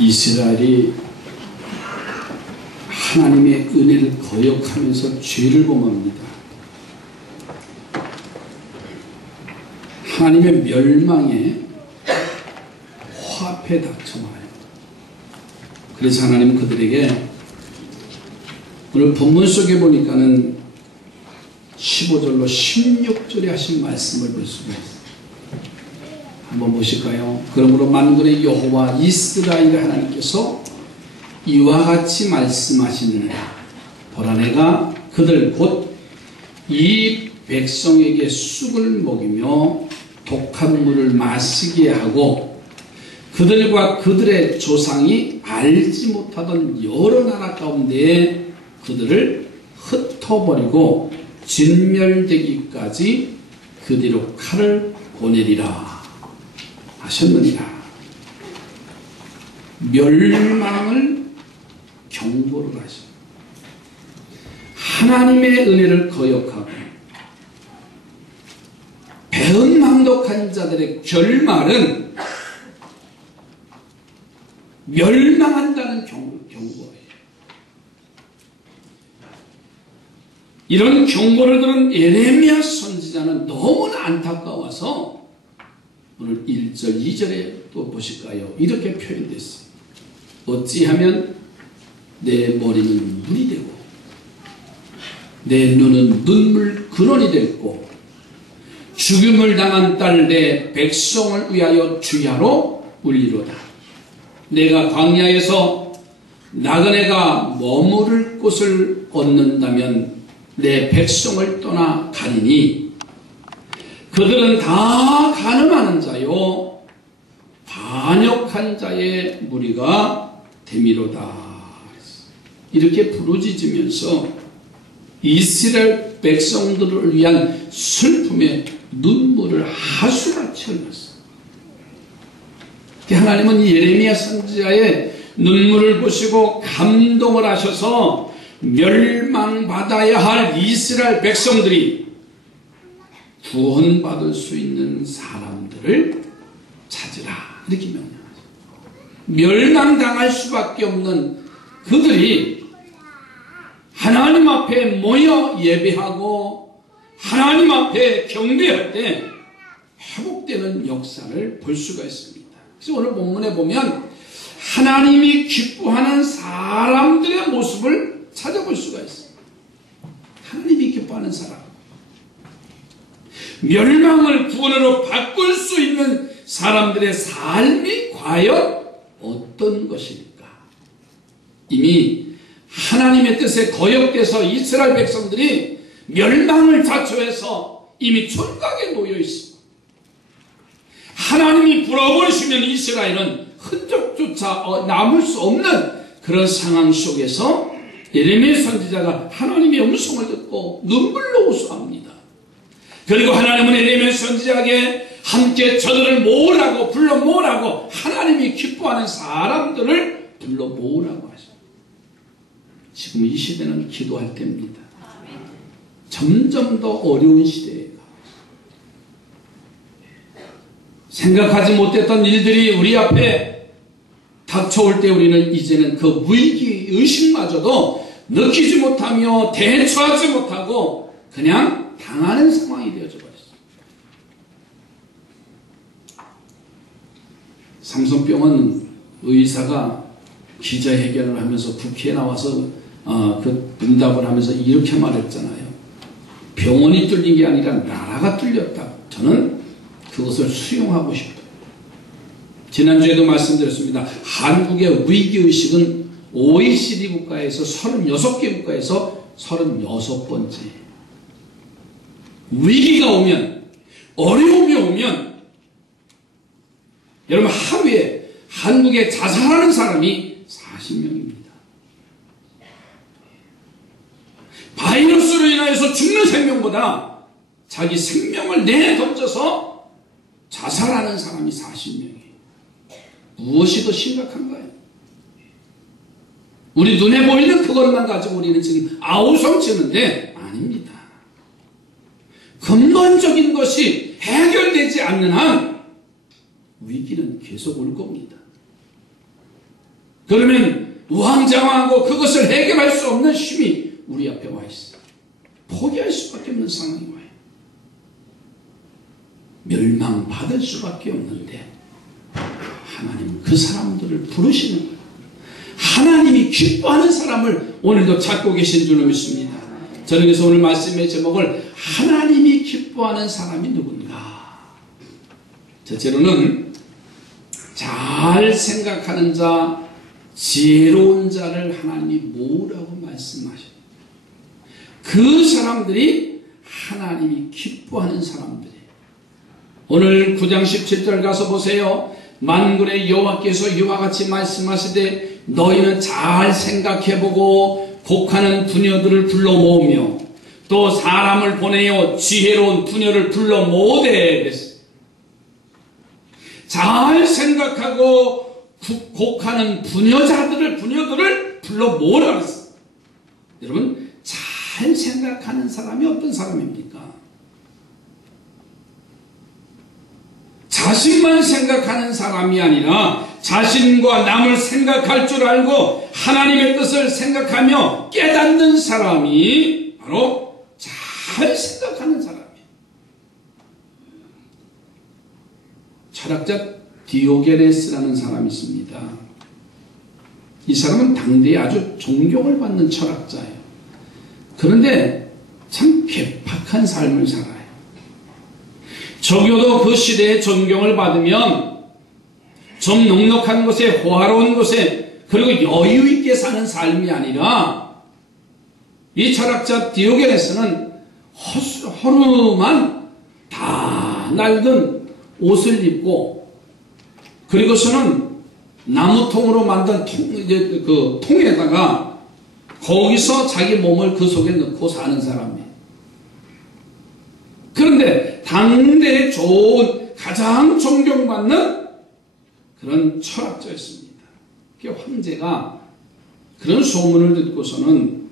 이스라엘이 하나님의 은혜를 거역하면서 죄를 범합니다. 하나님의 멸망에 화폐 닥쳐와요. 그래서 하나님은 그들에게 오늘 본문 속에 보니까는 15절로 16절에 하신 말씀을 볼 수가 있어요. 한번 보실까요? 그러므로 만군의 여호와 이스라엘 하나님께서 이와 같이 말씀하시느니라. 보라, 내가 그들 곧 이 백성에게 쑥을 먹이며 독한 물을 마시게 하고 그들과 그들의 조상이 알지 못하던 여러 나라 가운데에 그들을 흩어버리고 진멸되기까지 그 뒤로 칼을 보내리라 하셨느니라. 멸망을 경고를 하십니다. 하나님의 은혜를 거역하고 배은망덕한 자들의 결말은 멸망한다는 경고예요. 이런 경고를 들은 예레미야 선지자는 너무나 안타까워서 오늘 1절 2절에 또 보실까요? 이렇게 표현됐어요. 어찌하면 내 머리는 물이 되고 내 눈은 눈물 근원이 됐고 죽음을 당한 딸 내 백성을 위하여 주야로 울리로다. 내가 광야에서 나그네가 머무를 곳을 얻는다면 내 백성을 떠나 가리니 그들은 다 간음하는 자요 반역한 자의 무리가 됨이로다. 이렇게 부르짖으면서 이스라엘 백성들을 위한 슬픔의 눈물을 하수같이 흘렸어요. 하나님은 예레미야 선지자의 눈물을 보시고 감동을 하셔서 멸망받아야 할 이스라엘 백성들이 구원받을 수 있는 사람들을 찾으라 이렇게 명령하죠. 멸망당할 수밖에 없는 그들이 하나님 앞에 모여 예배하고 하나님 앞에 경배할 때 회복되는 역사를 볼 수가 있습니다. 그래서 오늘 본문에 보면 하나님이 기뻐하는 사람들의 모습을 찾아볼 수가 있습니다. 하나님이 기뻐하는 사람, 멸망을 구원으로 바꿀 수 있는 사람들의 삶이 과연 어떤 것일까? 이미 하나님의 뜻에 거역돼서 이스라엘 백성들이 멸망을 자초해서 이미 천각에 놓여 있습니다. 하나님이 불어버리시면 이스라엘은 흔적조차 남을 수 없는 그런 상황 속에서 예레미야 선지자가 하나님의 음성을 듣고 눈물로 호소합니다. 그리고 하나님은 예레미야 선지자에게 함께 저들을 모으라고 불러 모으라고 하나님이 기뻐하는 사람들을 불러 모으라고 하십니다. 지금 이 시대는 기도할 때입니다. 점점 더 어려운 시대에 생각하지 못했던 일들이 우리 앞에 닥쳐올 때 우리는 이제는 그 위기의식마저도 느끼지 못하며 대처하지 못하고 그냥 당하는 상황이 되어져 버렸어요. 삼성병원 의사가 기자회견을 하면서 국회에 나와서 그 응답을 하면서 이렇게 말했잖아요. 병원이 뚫린 게 아니라 나라가 뚫렸다. 저는 그것을 수용하고 싶다. 지난주에도 말씀드렸습니다. 한국의 위기의식은 OECD 국가에서 36개 국가에서 36번째. 위기가 오면, 어려움이 오면 여러분 하루에 한국에 자살하는 사람이 40명입니다. 바이러스로 인하여서 죽는 생명보다 자기 생명을 내던져서 자살하는 사람이 40명이에요. 무엇이 더 심각한가요? 우리 눈에 보이는 그것만 가지고 우리는 지금 아우성치는데 아닙니다. 근본적인 것이 해결되지 않는 한 위기는 계속 올 겁니다. 그러면 우왕좌왕하고 그것을 해결할 수 없는 힘이 우리 앞에 와 있어. 포기할 수밖에 없는 상황이 와요. 멸망받을 수밖에 없는데 하나님은 그 사람들을 부르시는 거예요. 하나님이 기뻐하는 사람을 오늘도 찾고 계신 줄로 믿습니다. 저는 그래서 오늘 말씀의 제목을 하나님이 기뻐하는 사람이 누군가. 첫째로는 잘 생각하는 자, 지혜로운 자를 하나님이 뭐라고 말씀하십니다. 그 사람들이 하나님이 기뻐하는 사람들이에요. 오늘 9장 17절 가서 보세요. 만군의 여호와께서 이와 같이 말씀하시되 너희는 잘 생각해보고 곡하는 부녀들을 불러 모으며 또 사람을 보내어 지혜로운 부녀를 불러 모으되 그랬어요. 잘 생각하고 곡하는 부녀들을 불러 모으라 그랬어요. 여러분, 잘 생각하는 사람이 어떤 사람입니까? 자신만 생각하는 사람이 아니라 자신과 남을 생각할 줄 알고 하나님의 뜻을 생각하며 깨닫는 사람이 바로 잘 생각하는 사람이에요. 철학자 디오게네스라는 사람이 있습니다. 이 사람은 당대에 아주 존경을 받는 철학자예요. 그런데 참 괴팍한 삶을 살아요. 적어도 그 시대에 존경을 받으면 좀 넉넉한 곳에, 호화로운 곳에, 그리고 여유 있게 사는 삶이 아니라 이 철학자 디오게네스는 허루만 다 낡은 옷을 입고, 그리고서는 나무통으로 만든 통에다가 거기서 자기 몸을 그 속에 넣고 사는 사람이에요. 그런데 당대에 좋은, 가장 존경받는 그런 철학자였습니다. 황제가 그런 소문을 듣고서는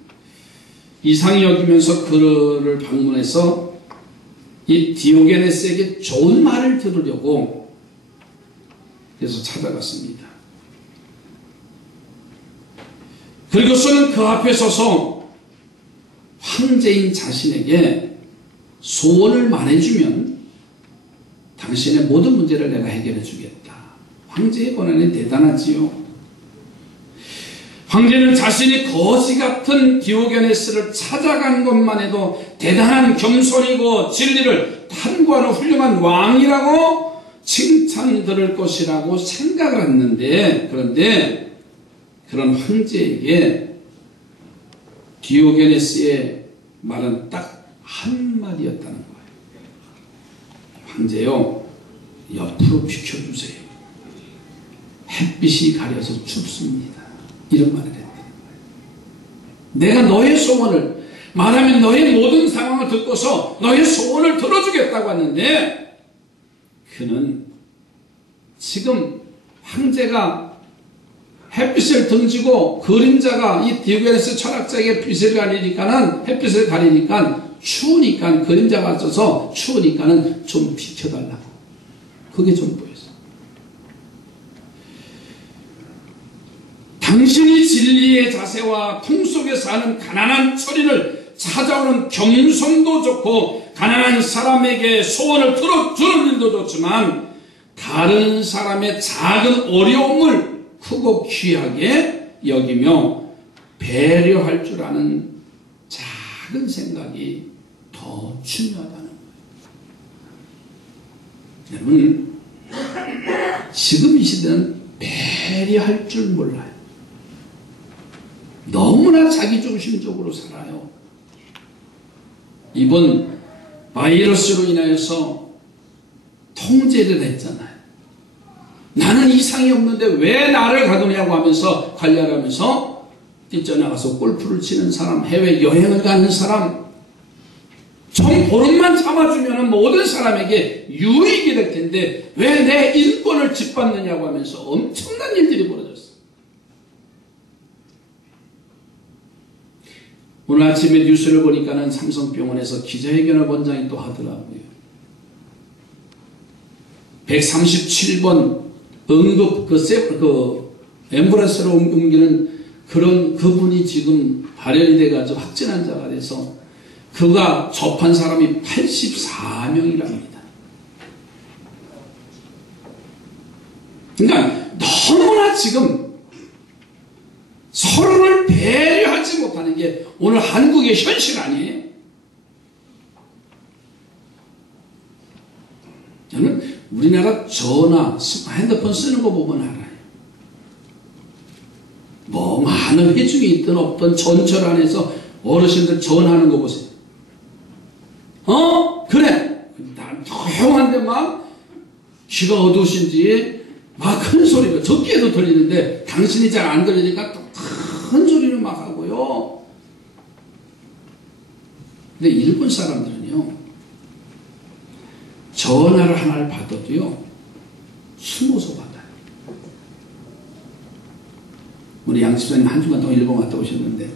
이상히 여기면서 그를 방문해서 이 디오게네스에게 좋은 말을 들으려고 그래서 찾아갔습니다. 그리고서는 그 앞에 서서 황제인 자신에게 소원을 말해주면 당신의 모든 문제를 내가 해결해 주겠다. 황제의 권한이 대단하지요. 황제는 자신이 거지 같은 디오게네스를 찾아간 것만 해도 대단한 겸손이고 진리를 탐구하는 훌륭한 왕이라고 칭찬 들을 것이라고 생각을 했는데, 그런데 그런 황제에게 디오게네스의 말은 딱 한마디였다는 거예요. 황제요, 옆으로 비켜주세요. 햇빛이 가려서 춥습니다. 이런 말을 했다는 거예요. 내가 너의 소원을 말하면 너의 모든 상황을 듣고서 너의 소원을 들어주겠다고 하는데, 그는 지금 황제가 햇빛을 등지고 그림자가 이 디오게네스 철학자에게 빛을 가리니까는, 햇빛을 가리니까 추우니까, 그림자가 있어서 추우니까는 좀 비켜달라고. 그게 좀 보였어. 당신이 진리의 자세와 통 속에 사는 가난한 처리를 찾아오는 겸손도 좋고, 가난한 사람에게 소원을 들어주는 일도 좋지만, 다른 사람의 작은 어려움을 크고 귀하게 여기며 배려할 줄 아는 작은 생각이 더 중요하다는 거예요. 여러분, 지금 이 시대는 배려할 줄 몰라요. 너무나 자기중심적으로 살아요. 이번 바이러스로 인하여서 통제를 했잖아요. 나는 이상이 없는데 왜 나를 가두냐고 하면서 관리하면서 뛰쳐나가서 골프를 치는 사람, 해외 여행을 가는 사람, 좀 보름만 참아주면 모든 사람에게 유익이 될 텐데 왜 내 인권을 짓밟느냐고 하면서 엄청난 일들이 벌어졌어요. 오늘 아침에 뉴스를 보니까는 삼성병원에서 기자회견을 원장이 또 하더라고요. 137번 응급 엠브라스로 옮기는 그런 그분이 지금 발현이 돼가지고 확진한 자가 돼서 그가 접한 사람이 84명이랍니다. 그러니까 너무나 지금 서로를 배려하지 못하는 게 오늘 한국의 현실 아니에요? 저는 우리나라 전화, 핸드폰 쓰는 거 보면 알아요. 뭐 많은 회중이 있든 없든 전철 안에서 어르신들 전화하는 거 보세요. 그래. 난 조용한데 막 귀가 어두우신지 막 큰 소리가 적게도 들리는데 당신이 잘 안 들리니까 또 큰 소리를 막 하고요. 근데 일본 사람들은요, 전화를 하나를 받아도요, 숨어서 받아요. 우리 양 집사님 한 주간 동안 일본 갔다 오셨는데,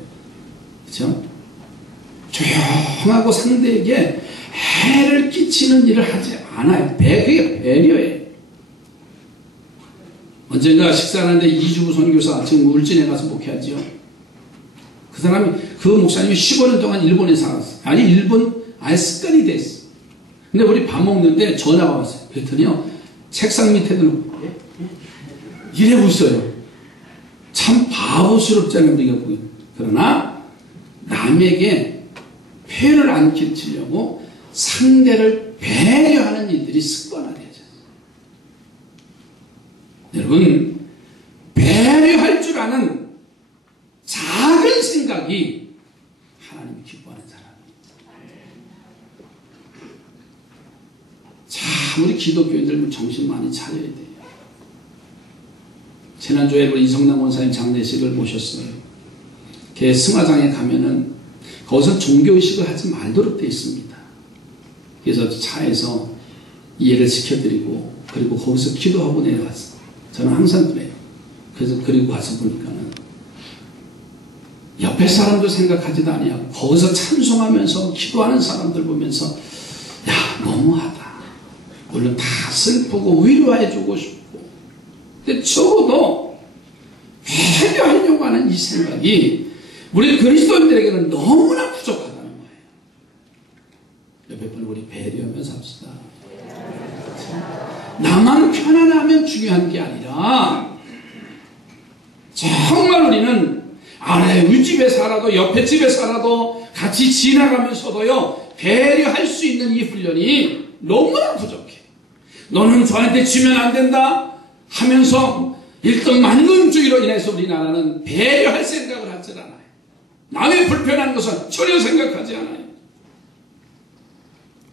그렇죠? 조용하고 상대에게 해를 끼치는 일을 하지 않아요. 그게 배려예요. 언젠가 식사하는데 이주부 선교사, 지금 울진에 가서 목회하지요. 그 사람이, 그 목사님이 15년 동안 일본에 살았어요. 아니, 일본 아예 습관이 됐어. 근데 우리 밥 먹는데 전화가 왔어요. 그랬더니요, 책상 밑에 놓고 이러고 있어요. 참 바보스럽잖아요, 우리가 보기엔. 그러나 남에게 폐를 안 끼치려고 상대를 배려하는 일들이 습관화되어져요. 여러분, 배려할 줄 아는 작은 생각이 하나님이 기뻐하는 사람입니다. 참 우리 기독교인들 정신 많이 차려야 돼요. 지난주에 우리 이성남 원사님 장례식을 모셨어요. 걔 승화장에 가면은 거기서 종교의식을 하지 말도록 되어 있습니다. 그래서 차에서 이해를 시켜드리고 그리고 거기서 기도하고 내려왔어요. 저는 항상 그래요. 그래서 그리고 가서 보니까는 옆에 사람도 생각하지도 아니하고 거기서 찬송하면서 기도하는 사람들 보면서 야, 너무하다. 물론 다 슬프고 위로해주고 싶고, 근데 적어도 배려하려고 하는 이 생각이 우리 그리스도인들에게는 너무나 부족하다는 거예요. 옆에 분 우리 배려하며 삽시다. 나만 편안하면 중요한 게 아니라 정말 우리는 아래 윗집에 살아도 옆에 집에 살아도 같이 지나가면서도요, 배려할 수 있는 이 훈련이 너무나 부족해. 너는 저한테 지면 안 된다 하면서 1등 만능주의로 인해서 우리나라는 배려할 생각을 하지 않아요. 남의 불편한 것은 전혀 생각하지 않아요.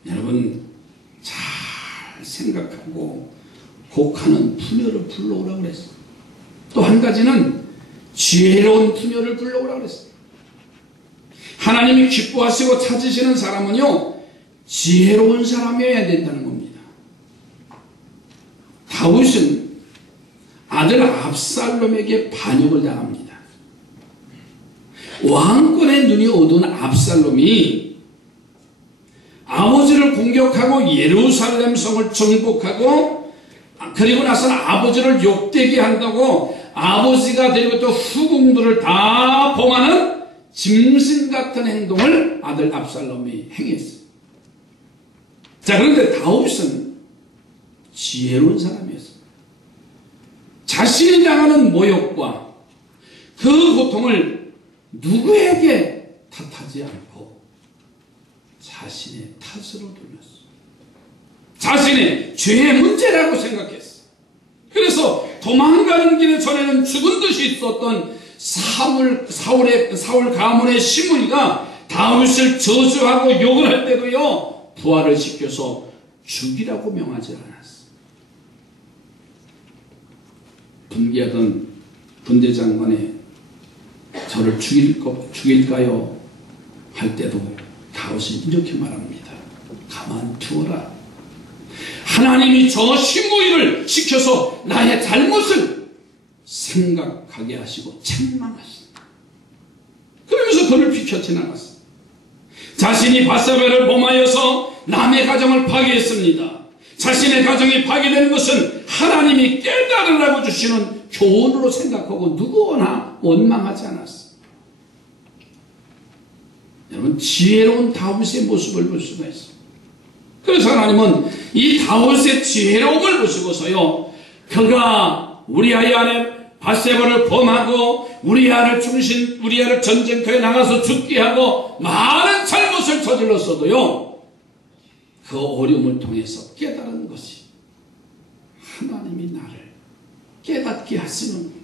여러분, 잘 생각하고 곡하는 푸녀를 불러오라고 그랬어요. 또 한 가지는 지혜로운 푸녀를 불러오라고 그랬어요. 하나님이 기뻐하시고 찾으시는 사람은요, 지혜로운 사람이어야 된다는 겁니다. 다윗은 아들 압살롬에게 반역을 당합니다. 왕권의 눈이 어두운 압살롬이 아버지를 공격하고 예루살렘 성을 정복하고 그리고 나서는 아버지를 욕되게 한다고 아버지가 되고 또 후궁들을 다 범하는 짐승 같은 행동을 아들 압살롬이 행했어요. 자, 그런데 다윗은 지혜로운 사람이었어요. 자신이 당하는 모욕과 그 고통을 누구에게 탓하지 않고 자신의 탓으로 돌렸어요. 자신의 죄의 문제라고 생각했어요. 그래서 도망가는 길에 전에는 죽은 듯이 있었던 사울 가문의 시므이가 다윗을 저주하고 욕을 할 때도요, 부활을 시켜서 죽이라고 명하지 않았어요. 분기하던 군대장관에 저를 죽일까요? 할 때도 다윗은 이렇게 말합니다. 가만 두어라. 하나님이 저 시므이를 시켜서 나의 잘못을 생각하게 하시고 책망하신다. 그러면서 그를 비켜 지나갔어요. 자신이 밧세바를 범하여서 남의 가정을 파괴했습니다. 자신의 가정이 파괴되는 것은 하나님이 깨달으라고 주시는 교훈으로 생각하고 누구나 원망하지 않았어. 여러분, 지혜로운 다윗의 모습을 볼 수가 있어요. 그래서 하나님은 이 다윗의 지혜로움을 보시고서요, 그가 우리아의 아내 바세바를 범하고 우리아를 전쟁터에 나가서 죽게 하고 많은 잘못을 저질렀어도요, 그 어려움을 통해서 깨달은 것이 하나님이 나를 깨닫게 하시는구나.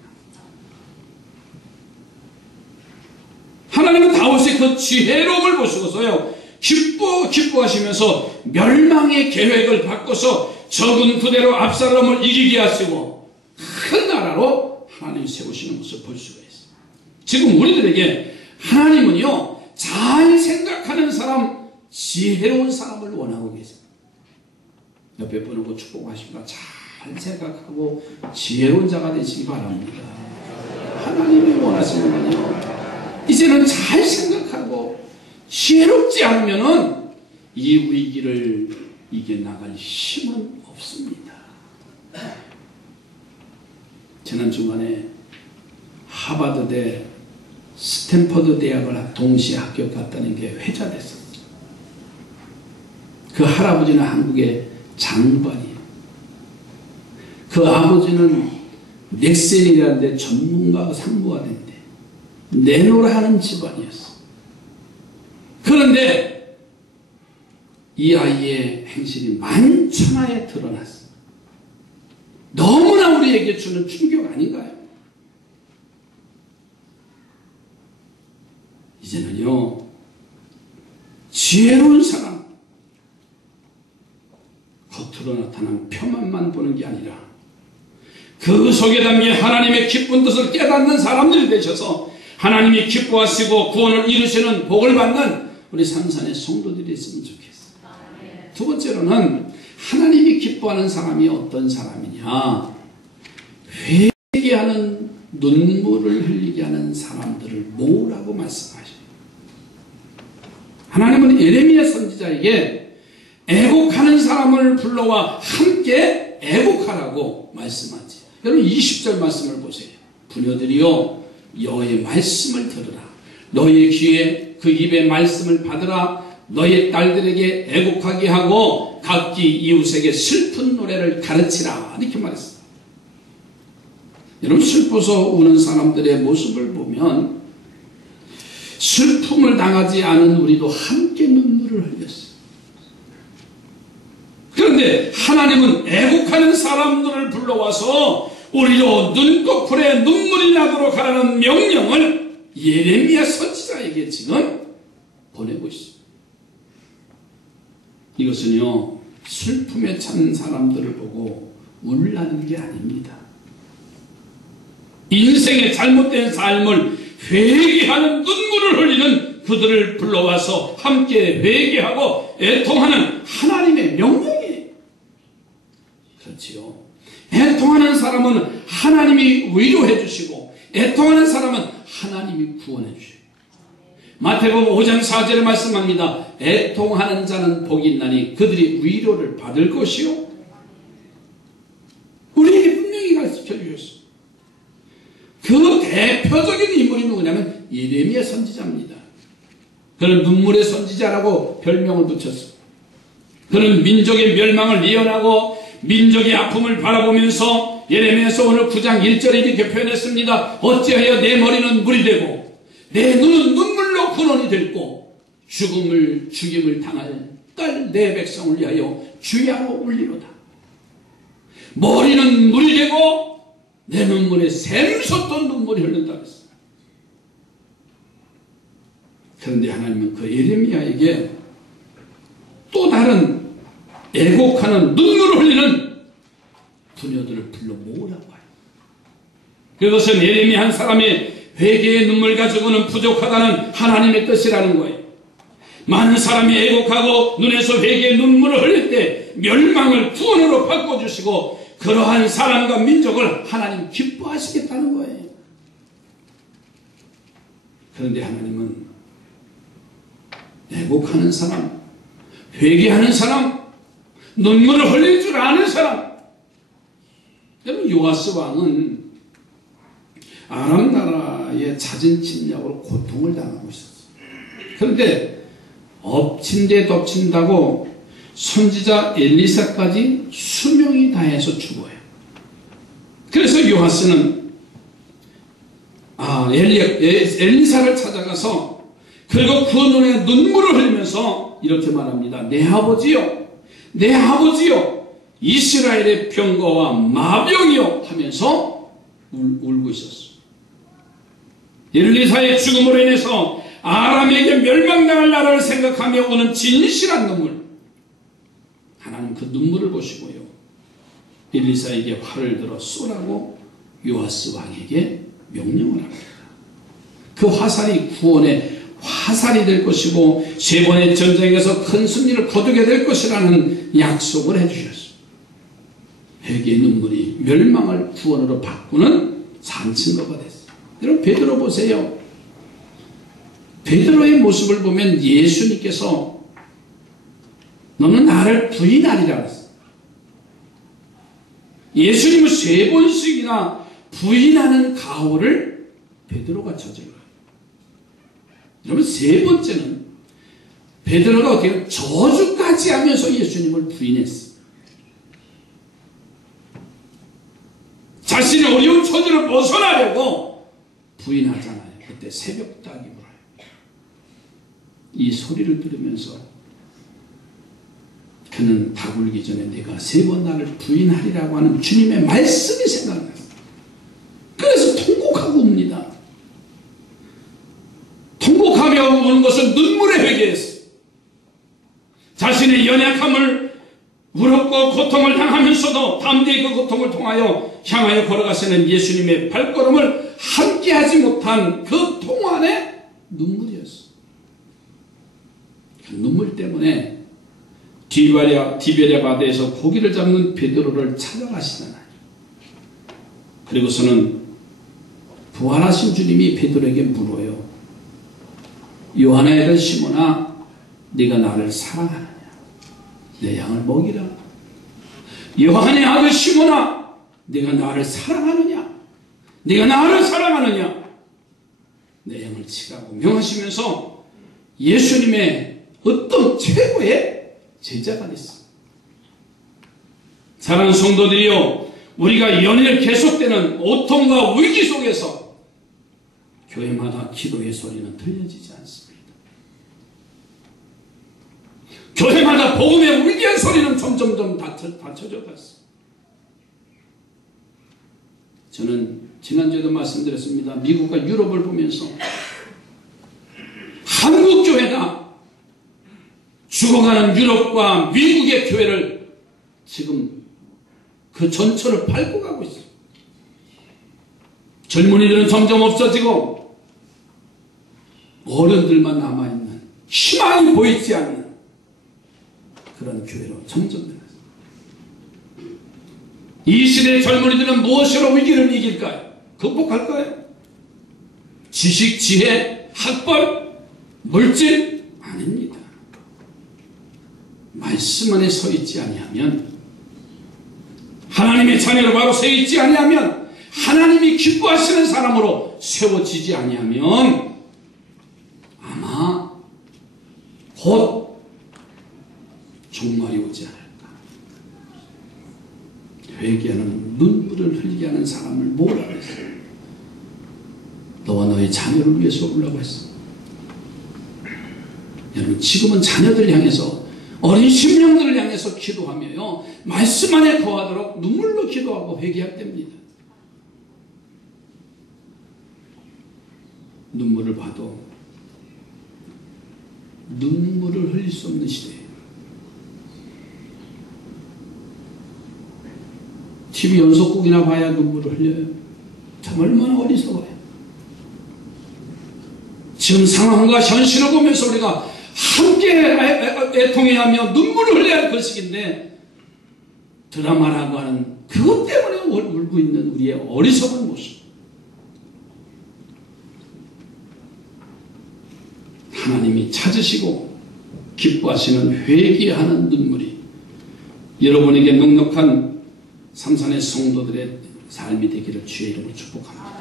하나님은 다윗의 그 지혜로움을 보시고서요, 기뻐하시면서 멸망의 계획을 바꿔서 적은 부대로 압살롬을 이기게 하시고 큰 나라로 하나님이 세우시는 것을 볼 수가 있어요. 지금 우리들에게 하나님은요, 잘 생각하는 사람, 지혜로운 사람을 원하고 계세요. 옆에 분하고 축복하십니다. 잘 생각하고 지혜로운 자가 되시기 바랍니다. 하나님이 원하시는 건요, 이제는 잘 생각하고 지혜롭지 않으면은 이 위기를 이겨나갈 힘은 없습니다. 지난 주간에 하버드대, 스탠퍼드 대학을 동시에 합격했다는 게 회자됐었어요. 그 할아버지는 한국의 장관이에요. 그 아버지는 넥센이라는 데 전문가 상무가 된대. 내노라 하는 집안이었어. 그런데 이 아이의 행실이 만천하에 드러났어. 너무나 우리에게 주는 충격 아닌가요? 이제는요, 지혜로운 사람, 겉으로 나타난 표만만 보는 게 아니라 그 속에 담긴 하나님의 기쁜 뜻을 깨닫는 사람들이 되셔서 하나님이 기뻐하시고 구원을 이루시는 복을 받는 우리 삼산의 성도들이 있으면 좋겠어요. 두 번째로는 하나님이 기뻐하는 사람이 어떤 사람이냐, 회개하는, 눈물을 흘리게 하는 사람들을 모으라고 말씀하셔요. 하나님은 예레미야 선지자에게 애곡하는 사람을 불러와 함께 애곡하라고 말씀하지. 여러분 20절 말씀을 보세요. 부녀들이여, 여호와의 말씀을 들으라. 너희의 귀에 그 입의 말씀을 받으라. 너희 딸들에게 애곡하게 하고 각기 이웃에게 슬픈 노래를 가르치라. 이렇게 말했어요. 여러분, 슬퍼서 우는 사람들의 모습을 보면 슬픔을 당하지 않은 우리도 함께 눈물을 흘렸어요. 그런데 하나님은 애곡하는 사람들을 불러와서 우리로 눈꺼풀에 눈물이 나도록 하라는 명령을 예레미야 선지자에게 지금 보내고 있습니다. 이것은요, 슬픔에 찬 사람들을 보고 울라는 게 아닙니다. 인생의 잘못된 삶을 회개하는, 눈물을 흘리는 그들을 불러와서 함께 회개하고 애통하는 하나님의 명령이에요. 그렇지요. 애통하는 사람은 하나님이 위로해 주시고 애통하는 사람은 하나님이 구원해 주시고, 마태복음 5장 4절에 말씀합니다. 애통하는 자는 복이 있나니 그들이 위로를 받을 것이요. 우리에게 분명히 가르쳐 주셨어요. 그 대표적인 인물이 누구냐면 예레미야 선지자입니다. 그는 눈물의 선지자라고 별명을 붙였어요. 그는 민족의 멸망을 예언하고 민족의 아픔을 바라보면서 예레미야서 오늘 9장 1절에 이렇게 표현했습니다. 어찌하여 내 머리는 물이 되고 내 눈은 눈물로 근원이 됐고 죽임을 당할 딸 내 백성을 위하여 주야로 울리로다. 머리는 물이 되고 내 눈물에 샘솟던 눈물이 흐른다 했습니다. 그런데 하나님은 그 예레미야에게 또 다른 애곡하는, 눈물을 흘리는 부녀들을 불러 모으라고 해요. 그것은 예레미야 한 사람의 회개의 눈물 가지고는 부족하다는 하나님의 뜻이라는 거예요. 많은 사람이 애곡하고 눈에서 회개의 눈물을 흘릴 때 멸망을 구원으로 바꿔주시고 그러한 사람과 민족을 하나님 기뻐하시겠다는 거예요. 그런데 하나님은 애곡하는 사람, 회개하는 사람, 눈물을 흘릴 줄 아는 사람. 여러분, 요아스 왕은 아람 나라의 잦은 침략으로 고통을 당하고 있었어요. 그런데 엎친 데 덮친다고 선지자 엘리사까지 수명이 다해서 죽어요. 그래서 요아스는 엘리사를 찾아가서 그리고 그 눈에 눈물을 흘리면서 이렇게 말합니다. 내 아버지요, 내 아버지요, 이스라엘의 병거와 마병이요 하면서 울고 있었어요. 엘리사의 죽음으로 인해서 아람에게 멸망당할 나라를 생각하며 우는 진실한 눈물. 하나님 그 눈물을 보시고요, 엘리사에게 활을 들어 쏘라고 요아스 왕에게 명령을 합니다. 그 화살이 구원의 화살이 될 것이고 세 번의 전쟁에서 큰 승리를 거두게 될 것이라는 약속을 해주셨어요. 회개의 눈물이 멸망을 구원으로 바꾸는 산증거가 됐어요. 여러분, 베드로 보세요. 베드로의 모습을 보면 예수님께서 너는 나를 부인하리라 그랬어요. 예수님은 3번씩이나 부인하는 가오를 베드로가 저질러요. 여러분, 3번째는 베드로가 어떻게 저주까지 하면서 예수님을 부인했어요. 자신의 어려운 처지를 벗어나려고 부인하잖아요. 그때 새벽닭이 울어요. 이 소리를 들으면서 그는 닭 울기 전에 내가 3번 나를 부인하리라고 하는 주님의 말씀이 생각났어요. 그래서 통곡하고 웁니다. 통곡하며 우는 것은 눈물의 회개였어요. 자신의 연약함을 무렵고 고통을 당하면서도 담대히 그 고통을 통하여 향하여 걸어가시는 예수님의 발걸음을 함께하지 못한 그 동안의 눈물이었어요. 그 눈물 때문에 디베랴 바다에서 고기를 잡는 베드로를 찾아가시잖아요. 그리고서는 부활하신 주님이 베드로에게 물어요. 요한의 아들 시몬아, 네가 나를 사랑하느냐? 내 양을 먹이라. 요한의 아들 시몬아, 네가 나를 사랑하느냐? 네가 나를 사랑하느냐? 내 양을 치라고 명하시면서 예수님의 어떤 최고의 제자가 됐습니다. 사랑하는 성도들이요, 우리가 연일 계속되는 고통과 위기 속에서 교회마다 기도의 소리는 들려지지 않습니다. 교회마다 복음의 위대한 소리는 점점점 닫혀져 갔습니다. 저는 지난주에도 말씀드렸습니다. 미국과 유럽을 보면서 한국 교회가 죽어가는 유럽과 미국의 교회를 지금 그 전철을 밟고 가고 있어요. 젊은이들은 점점 없어지고 어른들만 남아있는, 희망이 보이지 않는 그런 교회로 점점 되었습니다. 이 시대의 젊은이들은 무엇으로 위기를 이길까요? 극복할까요? 지식, 지혜, 학벌, 물질? 아닙니다. 말씀 안에 서 있지 아니하면, 하나님의 자녀로 바로 서 있지 아니하면, 하나님이 기뻐하시는 사람으로 세워지지 아니하면 아마 곧 종말이 오지 않을까. 회개하는, 눈물을 흘리게 하는 사람을 모으라고 했어요. 너와 너의 자녀를 위해서 오라고 했어. 여러분, 지금은 자녀들 향해서, 어린 심령들을 향해서 기도하며요, 말씀 안에 거하도록 눈물로 기도하고 회개할 때입니다. 눈물을 봐도 눈물을 흘릴 수 없는 시대예요. TV 연속곡이나 봐야 눈물을 흘려요. 참 얼마나 어리석어요. 지금 상황과 현실을 보면서 우리가 함께 애통해야 하며 눈물을 흘려야 할 것인데, 드라마라고 하는 그것 때문에 울고 있는 우리의 어리석은 모습. 하나님이 찾으시고 기뻐하시는 회개하는 눈물이 여러분에게 넉넉한 삼산의 성도들의 삶이 되기를 주의 이름으로 축복합니다.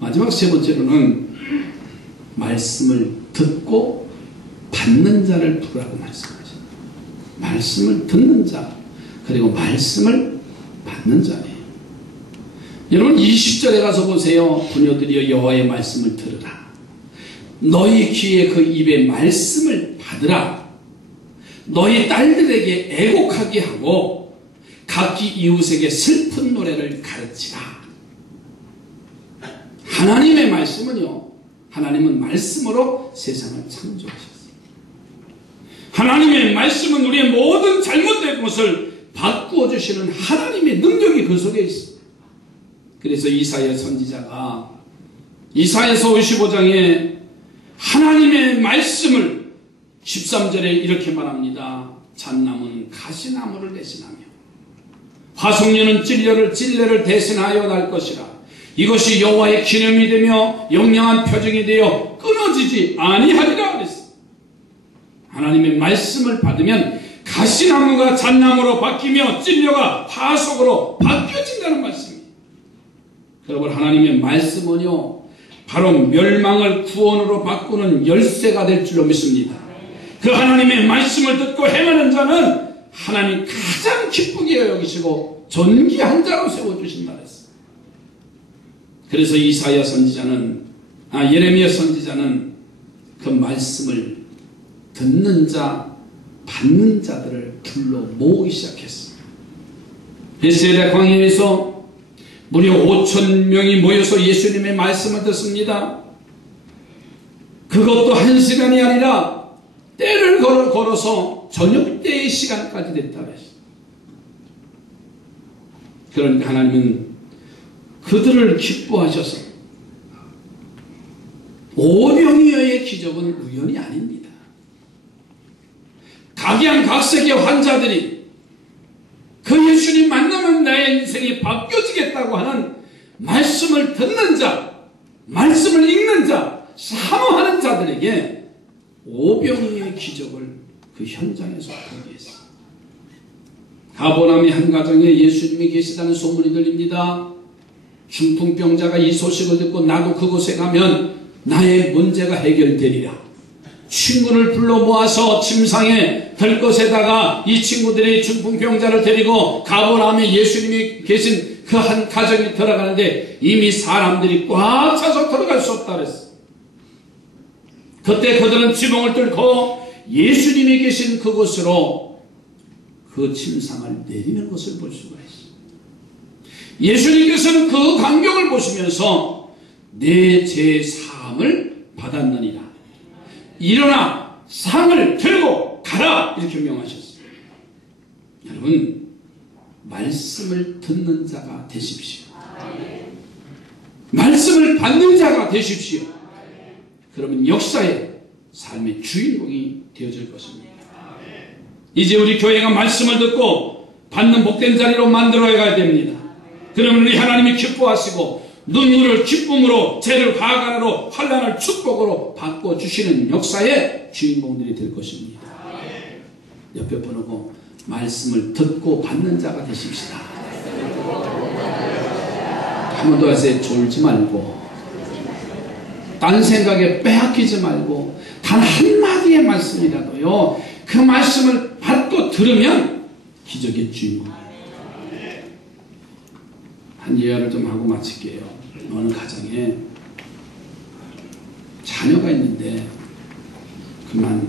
마지막 세 번째로는 말씀을 듣고 받는 자를 부르라고 말씀하죠. 말씀을 듣는 자, 그리고 말씀을 받는 자예요. 여러분 20절에 가서 보세요. 부녀들이여 여호와의 말씀을 들으라. 너희 귀에 그 입의 말씀을 받으라. 너희 딸들에게 애곡하게 하고 각기 이웃에게 슬픈 노래를 가르치라. 하나님의 말씀은요, 하나님은 말씀으로 세상을 창조하셨어요. 하나님의 말씀은 우리의 모든 잘못된 것을 바꾸어 주시는 하나님의 능력이 그 속에 있어요. 그래서 이사야 선지자가 이사야서 55장에 하나님의 말씀을 13절에 이렇게 말합니다. 잣나무는 가시나무를 대신하며 화석류는 찔레를 대신하여 날 것이라. 이것이 여호와의 기념이 되며 영영한 표징이 되어 끊어지지 아니하리라 그랬어요. 하나님의 말씀을 받으면 가시나무가 잣나무로 바뀌며 찔레가 화석으로 바뀌어진다는 말씀이에요. 여러분 하나님의 말씀은요 바로 멸망을 구원으로 바꾸는 열쇠가 될 줄로 믿습니다. 그 하나님의 말씀을 듣고 행하는 자는 하나님 가장 기쁘게 여기시고 존귀한 자로 세워주신다 그랬어요. 그래서 이사야 선지자는 예레미야 선지자는 그 말씀을 듣는 자, 받는 자들을 불러 모으기 시작했어요. 베세다 광야에서 무려 5,000명이 모여서 예수님의 말씀을 듣습니다. 그것도 1시간이 아니라 때를 걸어서 저녁 때의 시간까지 됐다 그랬어요. 그러니까 하나님은 그들을 기뻐하셔서 오병이어의 기적은 우연이 아닙니다. 각양각색의 환자들이 그 예수님 만나면 나의 인생이 바뀌어지겠다고 하는 말씀을 듣는 자, 말씀을 읽는 자, 사모하는 자들에게 오병이어의 기적을 그 현장에서 보게 했어요. 가버나움의 한 가정에 예수님이 계시다는 소문이 들립니다. 중풍병자가 이 소식을 듣고 나도 그곳에 가면 나의 문제가 해결되리라. 친구를 불러 모아서 침상에 들 것에다가 이 친구들이 중풍병자를 데리고 가버나움에 예수님이 계신 그 한 가정에 들어가는데 이미 사람들이 꽉 차서 들어갈 수 없다 그랬어. 그때 그들은 지붕을 뚫고 예수님이 계신 그곳으로 그 침상을 내리는 것을 볼 수가 있어요. 예수님께서는 그 광경을 보시면서 내 죄 사함을 받았느니라. 일어나 상을 들고 가라 이렇게 명하셨어요. 여러분 말씀을 듣는 자가 되십시오. 말씀을 받는 자가 되십시오. 그러면 역사의 삶의 주인공이 되어질 것입니다. 이제 우리 교회가 말씀을 듣고 받는 복된 자리로 만들어야 가야 됩니다. 그러면 우리 하나님이 기뻐하시고 눈물을 기쁨으로, 죄를 화관으로, 환난을 축복으로 바꿔주시는 역사의 주인공들이 될 것입니다. 옆에 보고 말씀을 듣고 받는 자가 되십시다. 한 번 더 하세요. 졸지 말고 딴 생각에 빼앗기지 말고 단 한마디의 말씀이라도요 그 말씀을 받고 들으면 기적의 주인공이에요. 한 예화를 좀 하고 마칠게요. 어느 가정에 자녀가 있는데 그만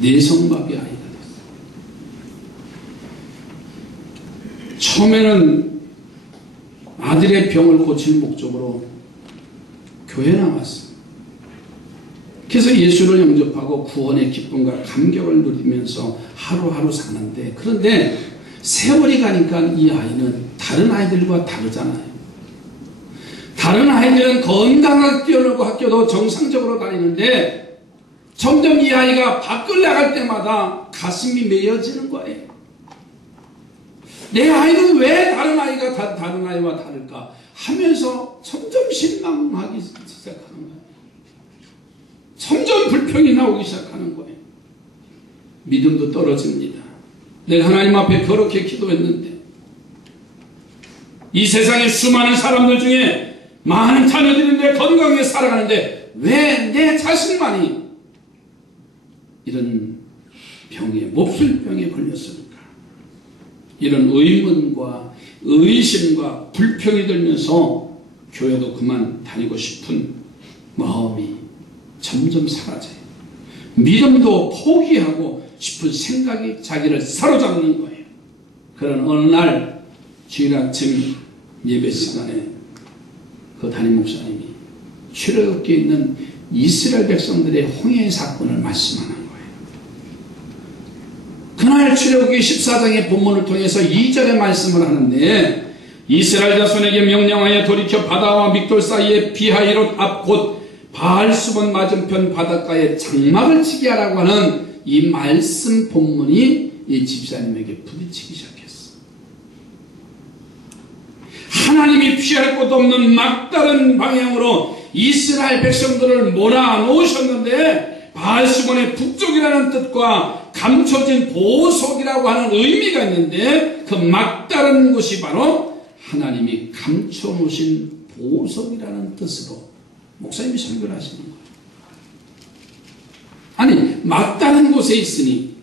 내성마비 아이가 됐어요. 처음에는 아들의 병을 고칠 목적으로 교회 나왔어요. 그래서 예수를 영접하고 구원의 기쁨과 감격을 누리면서 하루하루 사는데, 그런데 세월이 가니까 이 아이는 다른 아이들과 다르잖아요. 다른 아이들은 건강하게 뛰어놀고 학교도 정상적으로 다니는데 점점 이 아이가 밖을 나갈 때마다 가슴이 메어지는 거예요. 내 아이는 왜 다른 아이가 다른 아이와 다를까 하면서 점점 실망하기 시작하는 거예요. 점점 불평이 나오기 시작하는 거예요. 믿음도 떨어집니다. 내가 하나님 앞에 그렇게 기도했는데 이 세상에 수많은 사람들 중에 많은 자녀들인데 건강하게 살아가는데 왜 내 자신만이 이런 병에, 몹쓸병에 걸렸을까? 이런 의문과 의심과 불평이 들면서 교회도 그만 다니고 싶은 마음이 점점 사라져요. 믿음도 포기하고 싶은 생각이 자기를 사로잡는 거예요. 그런 어느 날 주일 아침 예배 시간에 그 담임 목사님이 출애굽기에 있는 이스라엘 백성들의 홍해 사건을 말씀하는 거예요. 그날 출애굽기 14장의 본문을 통해서 2절의 말씀을 하는데, 이스라엘 자손에게 명령하여 돌이켜 바다와 믹돌 사이에 비하이롯 앞 곧 바알수본 맞은편 바닷가에 장막을 치게 하라고 하는 이 말씀 본문이 이 집사님에게 부딪히기 시작했어. 하나님이 피할 곳 없는 막다른 방향으로 이스라엘 백성들을 몰아놓으셨는데, 바알수본의 북쪽이라는 뜻과 감춰진 보석이라고 하는 의미가 있는데, 그 막다른 곳이 바로 하나님이 감춰놓으신 보석이라는 뜻으로 목사님이 설교를 하시는 거예요. 아니, 막다른 곳에 있으니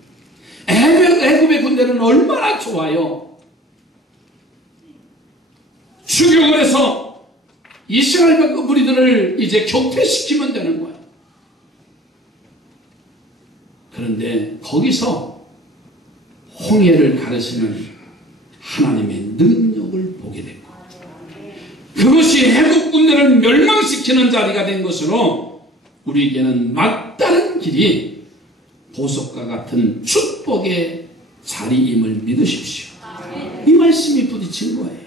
애굽의 군대는 얼마나 좋아요. 추격을 해서 이스라엘 무리들을 이제 격퇴시키면 되는 거예요. 그런데 거기서 홍해를 가르시는 하나님의 능력을 보게 됐고, 그것이 애굽 군대를 멸망시키는 자리가 된 것으로 우리에게는 막다른 길이 보석과 같은 축복의 자리임을 믿으십시오. 이 말씀이 부딪힌 거예요.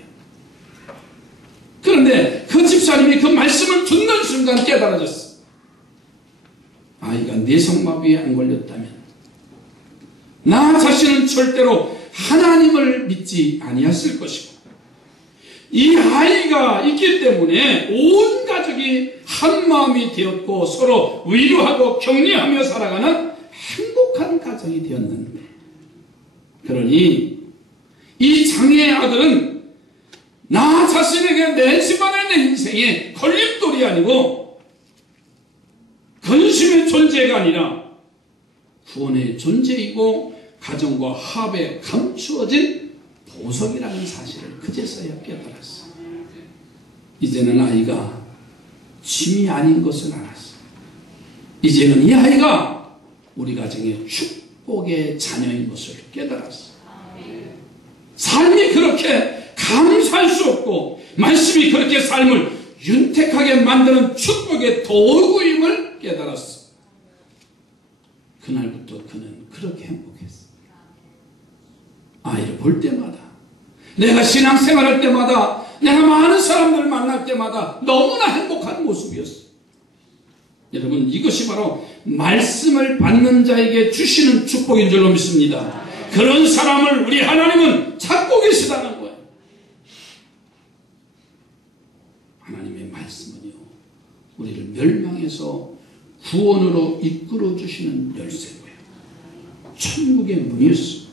그런데 그 집사님이 그 말씀을 듣는 순간 깨달아졌어. 아이가 내성마비에 안 걸렸다면 나 자신은 절대로 하나님을 믿지 아니했을 것이고, 이 아이가 있기 때문에 온 가족이 한 마음이 되었고 서로 위로하고 격려하며 살아가는 행복한 가정이 되었는데, 그러니 이 장애의 아들은 나 자신에게 내 집안의 내 인생의 걸림돌이 아니고 근심의 존재가 아니라 구원의 존재이고 가정과 합에 감추어진 보석이라는 사실을 그제서야 깨달았어. 이제는 아이가 짐이 아닌 것을 알았어. 이제는 이 아이가 우리 가정의 축복의 자녀인 것을 깨달았어. 삶이 그렇게 감사할 수 없고 말씀이 그렇게 삶을 윤택하게 만드는 축복의 도구임을 깨달았어. 그날부터 그는 그렇게 행복했어. 아이를 볼 때마다, 내가 신앙생활할 때마다, 내가 많은 사람들을 만날 때마다 너무나 행복한 모습이었어. 여러분, 이것이 바로 말씀을 받는 자에게 주시는 축복인 줄로 믿습니다. 그런 사람을 우리 하나님은 찾고 계시다는 거예요. 하나님의 말씀은요, 우리를 멸망에서 구원으로 이끌어 주시는 열쇠고요, 천국의 문이었어.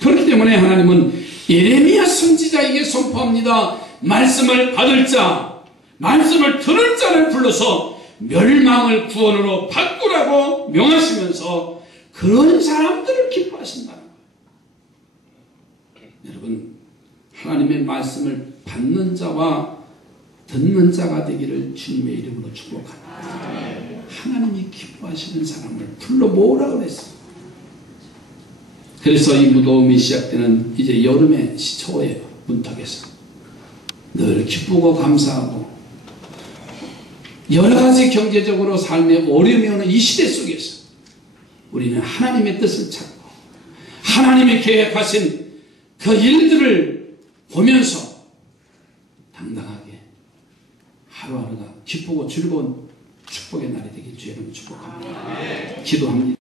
그렇기 때문에 하나님은 예레미야 선지자에게 선포합니다. 말씀을 받을 자, 말씀을 들을 자를 불러서 멸망을 구원으로 바꾸라고 명하시면서 그런 사람들을 기뻐하신다는 거예요. 여러분, 하나님의 말씀을 받는 자와 듣는 자가 되기를 주님의 이름으로 축복합니다. 하나님이 기뻐하시는 사람을 불러 모으라고 그랬어요. 그래서 이 무더움이 시작되는 이제 여름의 초에 문턱에서 늘 기쁘고 감사하고 여러 가지 경제적으로 삶에 어려움이 오는 이 시대 속에서 우리는 하나님의 뜻을 찾고 하나님이 계획하신 그 일들을 보면서 당당하게 하루하루가 기쁘고 즐거운 축복의 날이 되길 주의 이름으로 축복합니다. 기도합니다.